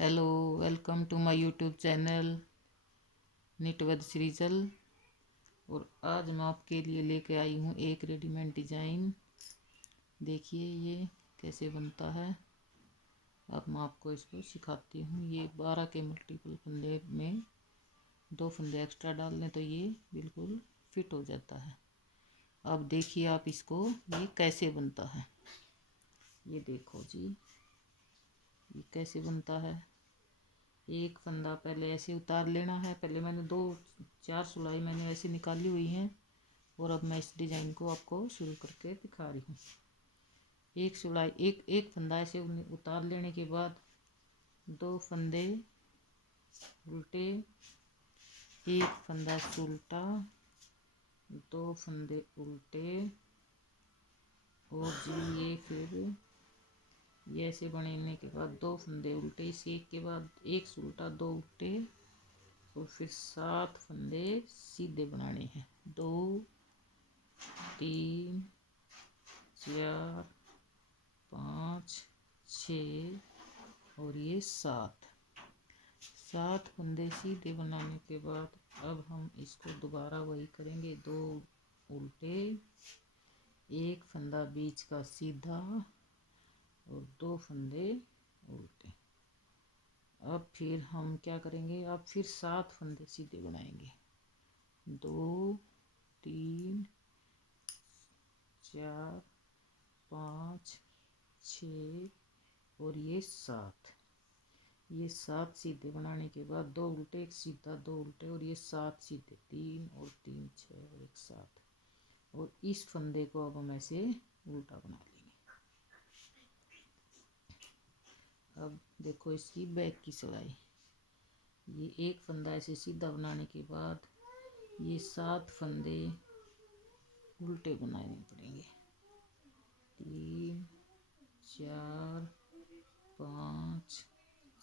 Hello, welcome to my YouTube channel knit with Srijal. और आज मैं आपके लिए लेके आई हूँ एक रेडीमेड डिज़ाइन। देखिए ये कैसे बनता है। अब मैं आपको इसको सिखाती हूँ। ये 12 के मल्टीपल फंदे में 2 फंदे एक्स्ट्रा डाल लें तो ये बिल्कुल फिट हो जाता है। अब देखिए आप इसको ये कैसे बनता है। ये देखो जी, ये कैसे बनता है। एक फंदा पहले ऐसे उतार लेना है। पहले मैंने 2-4 सिलाई मैंने ऐसे निकाली हुई हैं और अब मैं इस डिज़ाइन को आपको शुरू करके दिखा रही हूँ। एक सिलाई एक एक फंदा ऐसे उतार लेने के बाद 2 फंदे उल्टे, एक फंदा उल्टा, 2 फंदे उल्टे और जी ये फिर ये ऐसे बनाने के बाद 2 फंदे उल्टे, इस एक के बाद एक उल्टा 2 उल्टे और फिर 7 फंदे सीधे बनाने हैं। 2 3 4 5 6 और ये 7 फंदे सीधे बनाने के बाद अब हम इसको दोबारा वही करेंगे। 2 उल्टे, एक फंदा बीच का सीधा और 2 फंदे उल्टे। अब फिर हम क्या करेंगे, अब फिर 7 फंदे सीधे बनाएंगे। 2 3 4 5 6 और ये 7। ये 7 सीधे बनाने के बाद 2 उल्टे, एक सीधा, 2 उल्टे और ये 7 सीधे, 3 और 3 6 और एक 7। और इस फंदे को अब हम ऐसे उल्टा बना लेंगे। अब देखो इसकी बैक की सिलाई। ये एक फंदा ऐसे सीधा बनाने के बाद ये 7 फंदे उल्टे बनाने पड़ेंगे। 3 4 5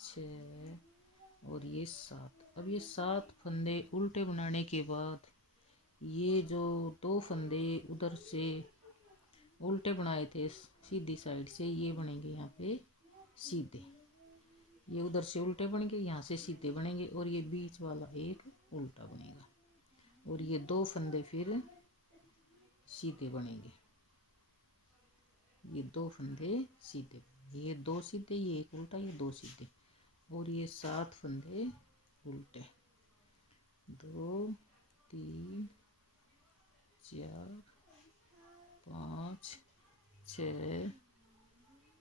6 और ये 7। अब ये 7 फंदे उल्टे बनाने के बाद ये जो 2 फंदे उधर से उल्टे बनाए थे सीधी साइड से, ये बनेंगे यहाँ पे सीधे। ये उधर से उल्टे बन गए, यहाँ से सीधे बनेंगे और ये बीच वाला एक उल्टा बनेगा और ये 2 फंदे फिर सीधे बनेंगे। ये 2 फंदे सीधे, ये 2 सीधे, ये एक उल्टा, ये 2 सीधे और ये 7 फंदे उल्टे। 2 3 4 5 6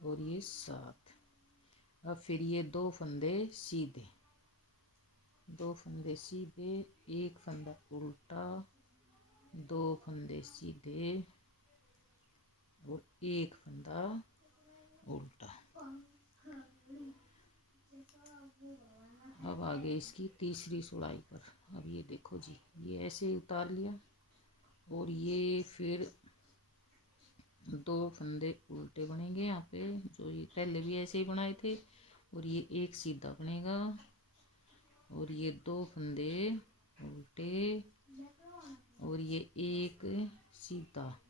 और ये 7। अब फिर ये 2 फंदे सीधे, 2 फंदे सीधे, एक फंदा उल्टा, 2 फंदे सीधे और एक फंदा उल्टा। अब आगे इसकी तीसरी सिलाई पर। अब ये देखो जी, ये ऐसे उतार लिया और ये फिर 2 फंदे उल्टे बनेंगे यहाँ पे, जो ये पहले भी ऐसे ही बनाए थे और ये एक सीधा बनेगा और ये 2 फंदे उल्टे और ये एक सीधा।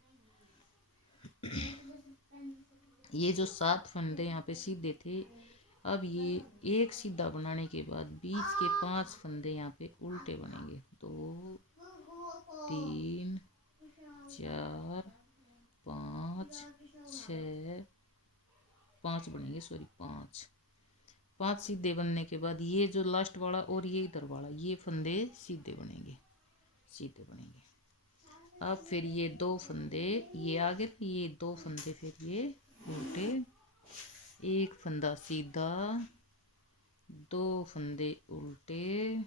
ये जो 7 फंदे यहाँ पे सीधे थे, अब ये एक सीधा बनाने के बाद बीच के 5 फंदे यहाँ पे उल्टे बनेंगे। 2 3 4 5 6 5 बनेंगे, सॉरी 5 सीधे बनने के बाद ये जो लास्ट वाला और ये इधर वाला ये फंदे सीधे बनेंगे, सीधे बनेंगे। अब फिर ये 2 फंदे ये आगे, ये 2 फंदे फिर ये उल्टे, एक फंदा सीधा, 2 फंदे उल्टे,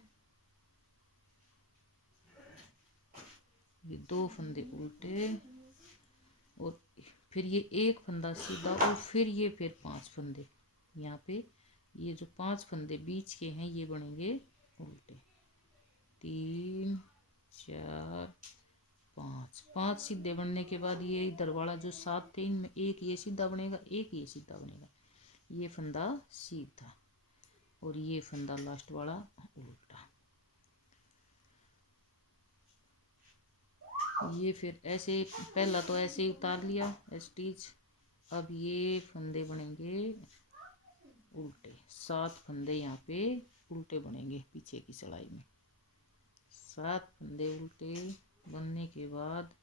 ये 2 फंदे उल्टे और फिर ये एक फंदा सीधा और फिर ये फिर 5 फंदे यहाँ पे, ये जो 5 फंदे बीच के हैं ये बनेंगे उल्टे। 3 4 5 सीधे बनने के बाद ये इधर वाला जो 7 थे इनमें एक ये सीधा बनेगा, एक ये सीधा बनेगा, ये फंदा सीधा और ये फंदा लास्ट वाला उल्टा। ये फिर ऐसे पहला तो ऐसे ही उतार लिया स्टिच। अब ये फंदे बनेंगे उल्टे, 7 फंदे यहाँ पे उल्टे बनेंगे पीछे की सिलाई में। 7 फंदे उल्टे बनने के बाद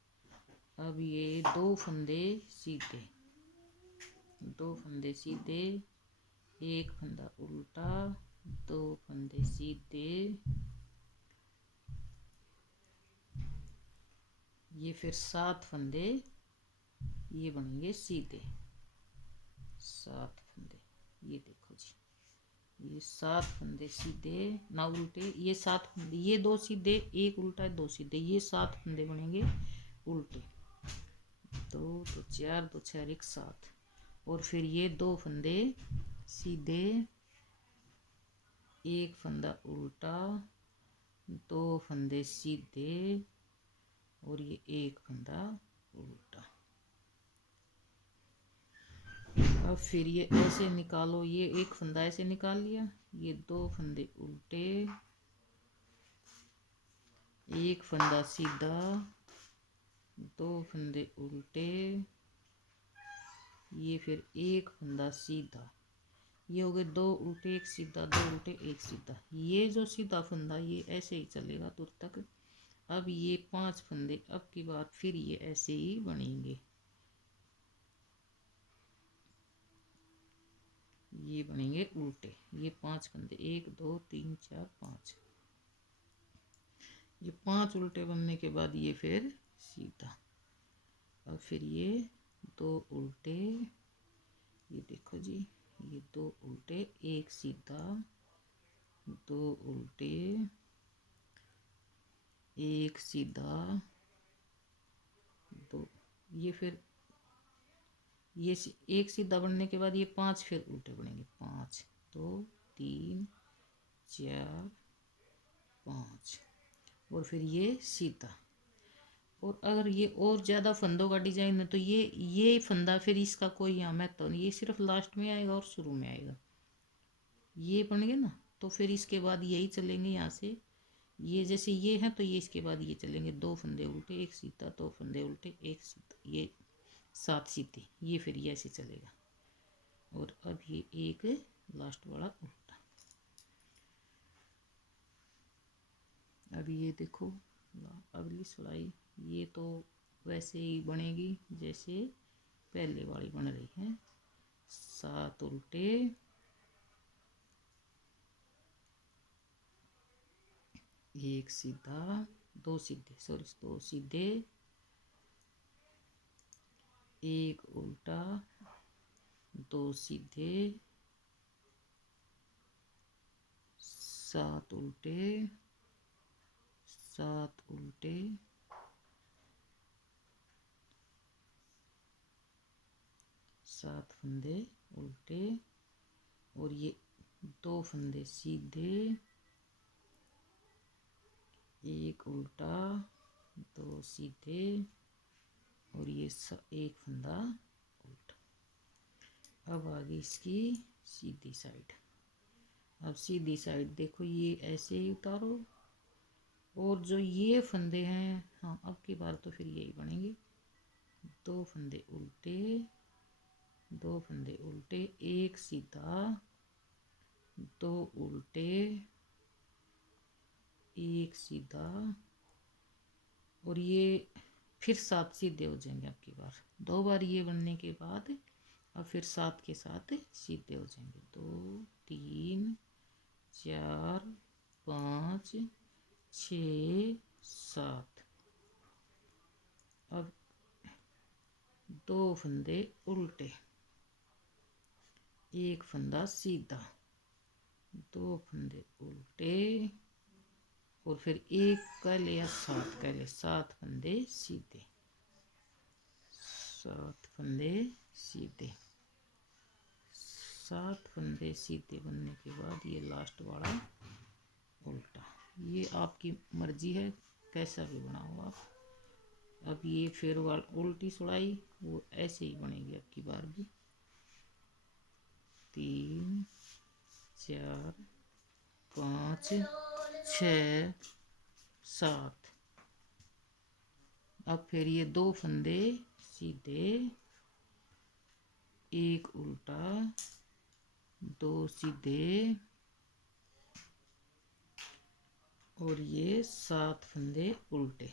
अब ये 2 फंदे सीधे, 2 फंदे सीधे, एक फंदा उल्टा, 2 फंदे सीधे, ये फिर 7 फंदे ये बनेंगे सीधे, 7 फंदे, ये देखो जी, ये 7 फंदे सीधे ना उल्टे, ये 7 फंदे, ये 2 सीधे, एक उल्टा, 2 सीधे, ये 7 फंदे बनेंगे उल्टे, 2 तो 4, 2 4 1 7, और फिर ये 2 फंदे सीधे, एक फंदा उल्टा, 2 फंदे सीधे, और ये एक फंदा उल्टा। अब फिर ये ऐसे निकालो, ये एक फंदा ऐसे निकाल लिया, ये 2 फंदे उल्टे, एक फंदा सीधा, 2 फंदे उल्टे, ये फिर एक फंदा सीधा, ये हो गए 2 उल्टे 1 सीधा, 2 उल्टे 1 सीधा। ये जो सीधा फंदा ये ऐसे ही चलेगा दूर तक। अब ये 5 फंदे अब की बार फिर ये ऐसे ही बनेंगे, ये बनेंगे उल्टे, ये 5 फंदे 1 2 3 4 5, ये 5 उल्टे बनने के बाद ये फिर सीधा, और फिर ये 2 उल्टे, ये देखो जी, ये 2 उल्टे 1 सीधा, 2 उल्टे 1 सीधा, 2, ये फिर ये एक सीधा बनने के बाद ये 5 फिर उल्टे बनेंगे, 5 2 3 4 5, और फिर ये सीधा। और अगर ये और ज़्यादा फंदों का डिजाइन है तो ये फंदा फिर इसका कोई यहाँ महत्व नहीं, ये सिर्फ लास्ट में आएगा और शुरू में आएगा, ये बन गए ना, तो फिर इसके बाद यही चलेंगे यहाँ से, ये जैसे ये है तो ये इसके बाद ये चलेंगे 2 फंदे उल्टे 1 सीधा, 2 फंदे उल्टे 1 सीधा, ये 7 सीधे, ये फिर ये ऐसे चलेगा, और अब ये एक लास्ट वाला उल्टा। अब ये देखो अगली सिलाई, ये तो वैसे ही बनेगी जैसे पहले वाली बन रही है, 7 उल्टे, एक सीधा, 2 सीधे, सॉरी 2 सीधे, एक उल्टा, 2 सीधे, 7 उल्टे, 7 उल्टे, 7 फंदे उल्टे, और ये 2 फंदे सीधे, एक उल्टा, 2 सीधे, और ये एक फंदा उल्टा। अब आगे इसकी सीधी साइड, अब सीधी साइड देखो ये ऐसे ही उतारो, और जो ये फंदे हैं, हाँ अब की बार तो फिर यही बनेंगे, 2 फंदे उल्टे, 2 फंदे उल्टे, एक सीधा, 2 उल्टे, एक सीधा, और ये फिर 7 सीधे हो जाएंगे आपकी बार, 2 बार ये बनने के बाद अब फिर 7 के साथ सीधे हो जाएंगे, 2 3 4 5 6 7, अब 2 फंदे उल्टे, एक फंदा सीधा, 2 फंदे उल्टे, और फिर एक कल या 7 कल, 7 फंदे सीधे, 7 फंदे सीधे, 7 फंदे सीधे बनने के बाद ये लास्ट वाला उल्टा, ये आपकी मर्जी है कैसा भी बनाओ आप। अब ये फिर वाला उल्टी सिलाई वो ऐसे ही बनेगी अब की बार भी, 3 4 5 6 7, अब फिर ये 2 फंदे सीधे, एक उल्टा, दो सीधे और ये 7 फंदे उल्टे,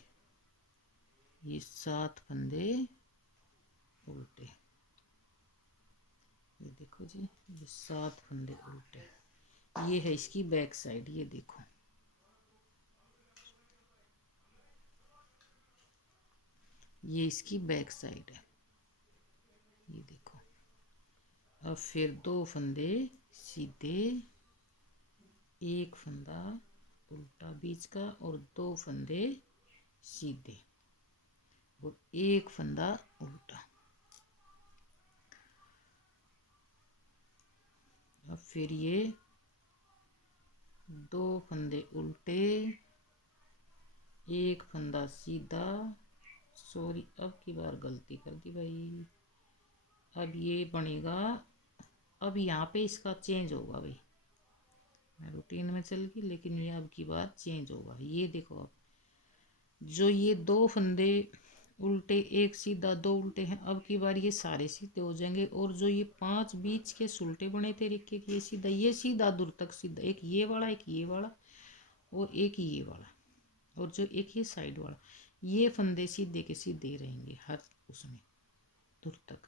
ये 7 फंदे उल्टे, ये देखो जी, ये 7 फंदे उल्टे। ये है इसकी बैक साइड, ये देखो, ये इसकी बैक साइड है, ये देखो। अब फिर 2 फंदे सीधे, एक फंदा उल्टा बीच का और 2 फंदे सीधे और एक फंदा उल्टा। अब फिर ये 2 फंदे उल्टे, एक फंदा सीधा, सॉरी अब की बार गलती कर दी भाई। अब ये बनेगा, अब यहाँ पे इसका चेंज होगा भाई, मैं रूटीन में चल गई लेकिन ये अब की बार चेंज होगा। ये देखो, अब जो ये 2 फंदे उल्टे, एक सीधा, 2 उल्टे हैं, अब की बार ये सारे सीधे हो जाएंगे। और जो ये 5 बीच के सुलटे बने थे, एक एक ये सीधा दूर तक सीधा, एक ये वाला, एक ये वाला और एक ये वाला, और जो एक ये साइड वाला, ये फंदे सीधे के सीधे रहेंगे हर उसमें दूर तक।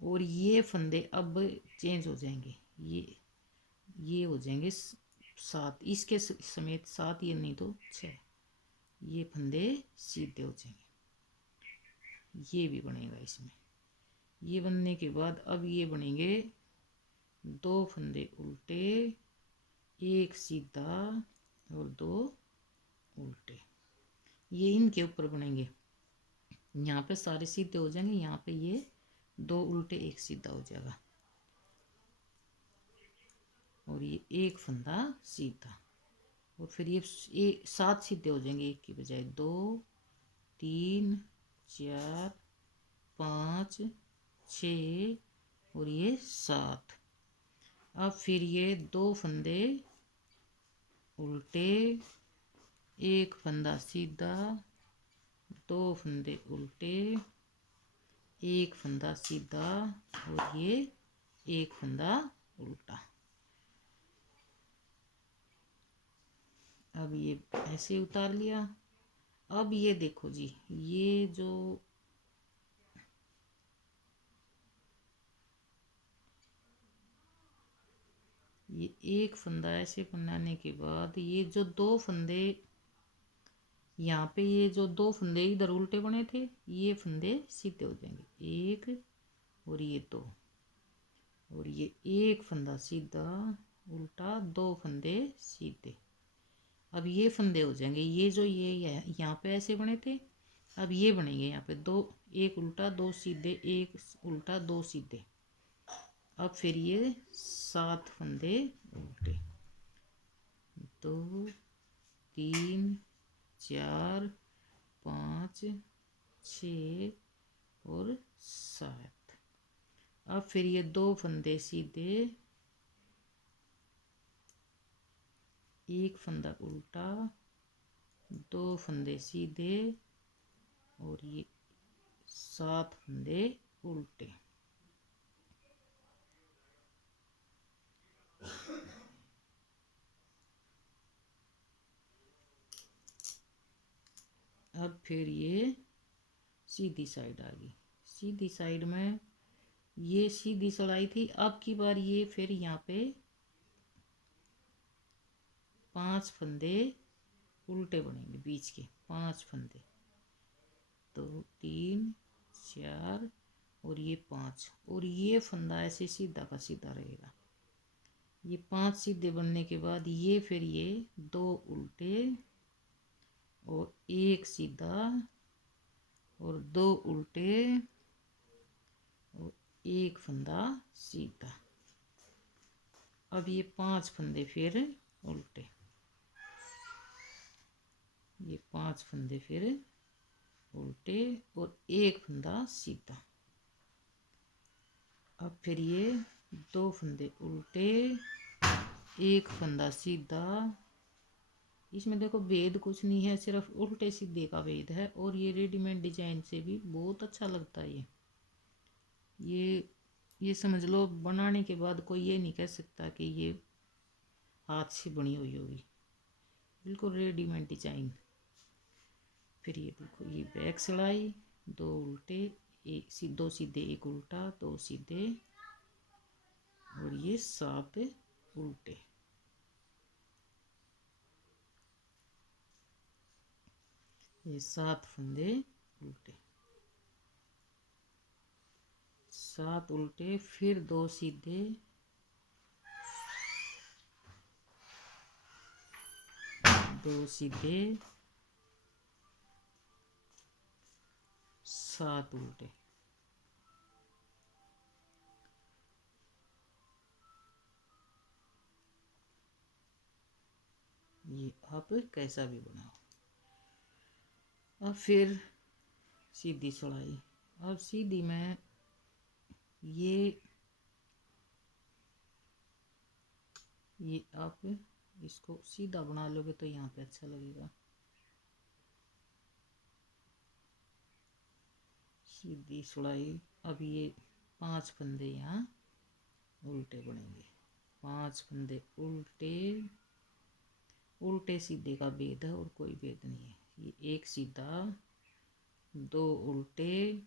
और ये फंदे अब चेंज हो जाएंगे, ये हो जाएंगे 7, इसके समेत 7, ये नहीं तो 6, ये फंदे सीधे हो जाएंगे। ये भी बनेगा इसमें। ये बनने के बाद अब ये बनेंगे 2 फंदे उल्टे, एक सीधा और 2 उल्टे, ये इनके ऊपर बनेंगे। यहाँ पे सारे सीधे हो जाएंगे, यहाँ पे ये 2 उल्टे एक सीधा हो जाएगा और ये एक फंदा सीधा। और फिर ये 7 सीधे हो जाएंगे, एक की बजाय 2, 3, 4, 5, 6 और ये 7। अब फिर ये 2 फंदे उल्टे, एक फंदा सीधा, 2 फंदे उल्टे, एक फंदा सीधा और ये एक फंदा उल्टा। अब ये ऐसे उतार लिया। अब ये देखो जी, ये जो ये एक फंदा ऐसे बनाने के बाद ये जो 2 फंदे यहाँ पे, ये जो 2 फंदे इधर उल्टे बने थे, ये फंदे सीधे हो जाएंगे, एक और ये 2 और ये एक फंदा सीधा उल्टा, 2 फंदे सीधे। अब ये फंदे हो जाएंगे, ये जो ये यहाँ पे ऐसे बने थे, अब ये बनेंगे यहाँ पे 2, एक उल्टा 2 सीधे, एक उल्टा 2 सीधे। अब फिर ये 7 फंदे उल्टे, 2, 3, 4, 5, 6 और 7। अब फिर ये 2 फंदे सीधे, एक फंदा उल्टा, 2 फंदे सीधे और ये 7 फंदे उल्टे। अब फिर ये सीधी साइड आ गई, सीधी साइड में ये सीधी चढ़ाई थी। अब की बार ये फिर यहाँ पे 5 फंदे उल्टे बनेंगे, बीच के 5 फंदे, 2, 3, 4 और ये 5, और ये फंदा ऐसे सीधा का सीधा रहेगा। ये 5 सीधे बनने के बाद ये फिर ये 2 उल्टे और एक सीधा और 2 उल्टे और एक फंदा सीधा। अब ये 5 फंदे फिर उल्टे, ये 5 फंदे फिर उल्टे और एक फंदा सीधा। अब फिर ये 2 फंदे उल्टे, एक फंदा सीधा। इसमें देखो भेद कुछ नहीं है, सिर्फ उल्टे सीधे का भेद है। और ये रेडीमेड डिजाइन से भी बहुत अच्छा लगता है। ये ये समझ लो बनाने के बाद कोई ये नहीं कह सकता कि ये हाथ से बनी हुई होगी, बिल्कुल रेडीमेड डिजाइन। फिर ये देखो, ये बैक सिलाई, दो उल्टे, एक दो सीधे, एक उल्टा, दो सीधे, और ये 7 उल्टे। ये 7 फंदे उल्टे, 7 उल्टे, फिर 2 सीधे, 2 सीधे, 7 उल्टे। ये आप कैसा भी बनाओ। अब फिर सीधी सिलाई। अब सीधी में ये आप इसको सीधा बना लोगे तो यहाँ पे अच्छा लगेगा। सीधी सिलाई। अब ये 5 फंदे यहाँ उल्टे बनेंगे, 5 फंदे उल्टे। उल्टे सीधे का भेद है और कोई भेद नहीं है। ये एक सीधा, 2 उल्टे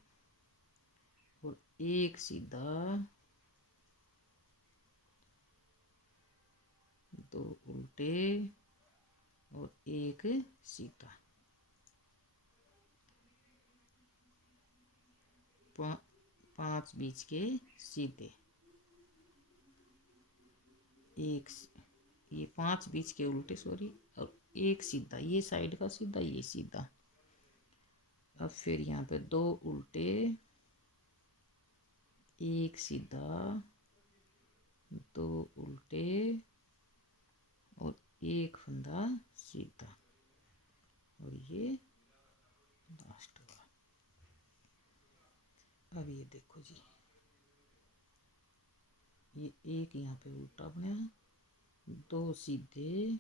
और एक सीधा, 2 उल्टे और एक सीधा, 5 बीच के सीधे, एक, ये 5 बीच के उल्टे, सॉरी, और एक सीधा, ये साइड का सीधा, ये सीधा। अब फिर यहाँ पे 2 उल्टे, एक सीधा, 2 उल्टे और एक फंदा सीधा, और ये लास्ट वाला। अब ये देखो जी, ये एक यहाँ पे उल्टा बना, 2 सीधे,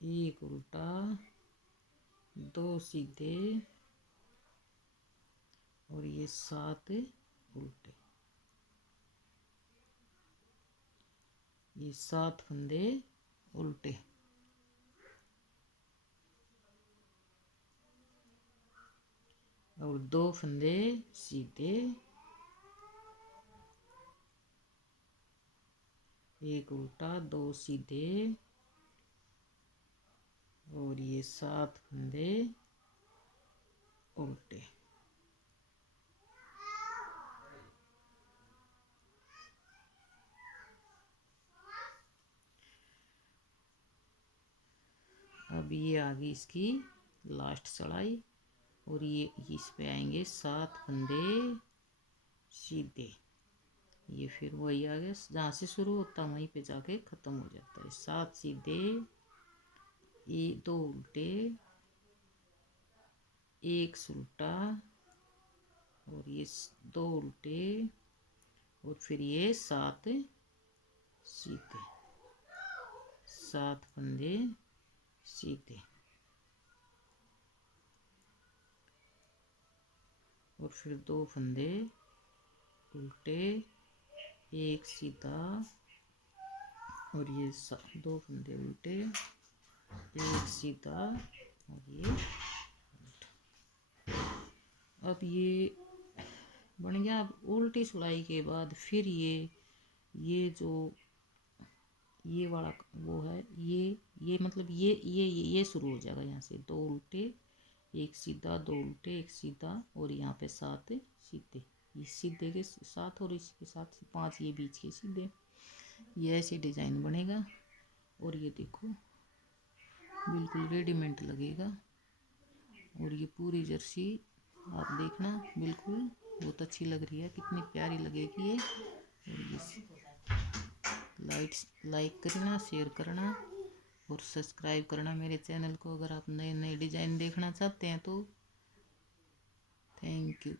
एक उल्टा, 2 सीधे और ये 7 उल्टे। ये 7 फंदे उल्टे, और 2 फंदे सीधे, एक उल्टा, 2 सीधे और ये 7 फंदे उल्टे। अब ये आ गई इसकी लास्ट चढ़ाई, और ये इस पे आएंगे 7 फंदे सीधे। ये फिर वही आ गया, जहाँ से शुरू होता वहीं पे जाके ख़त्म हो जाता है। 7 सीधे, ये 2 उल्टे, एक उल्टा और ये 2 उल्टे और फिर ये 7 सीधे, 7 फंदे सीधे, और फिर 2 फंदे उल्टे, एक सीधा और ये 2 फंदे उल्टे, एक सीधा और ये उल्टा। अब ये बन गया। अब उल्टी सिलाई के बाद फिर ये जो ये वाला वो है, ये मतलब ये शुरू हो जाएगा यहाँ से, 2 उल्टे, एक सीधा, 2 उल्टे, एक सीधा और यहाँ पे 7 सीधे, इस सीधे के 7 और इसके साथ 5 ये बीच के सीधे। ये ऐसे डिज़ाइन बनेगा। और ये देखो बिल्कुल रेडीमेड लगेगा। और ये पूरी जर्सी आप देखना, बिल्कुल बहुत अच्छी लग रही है, कितनी प्यारी लगेगी ये। और ये लाइक करना, शेयर करना और सब्सक्राइब करना मेरे चैनल को, अगर आप नए नए डिज़ाइन देखना चाहते हैं तो। Thank you.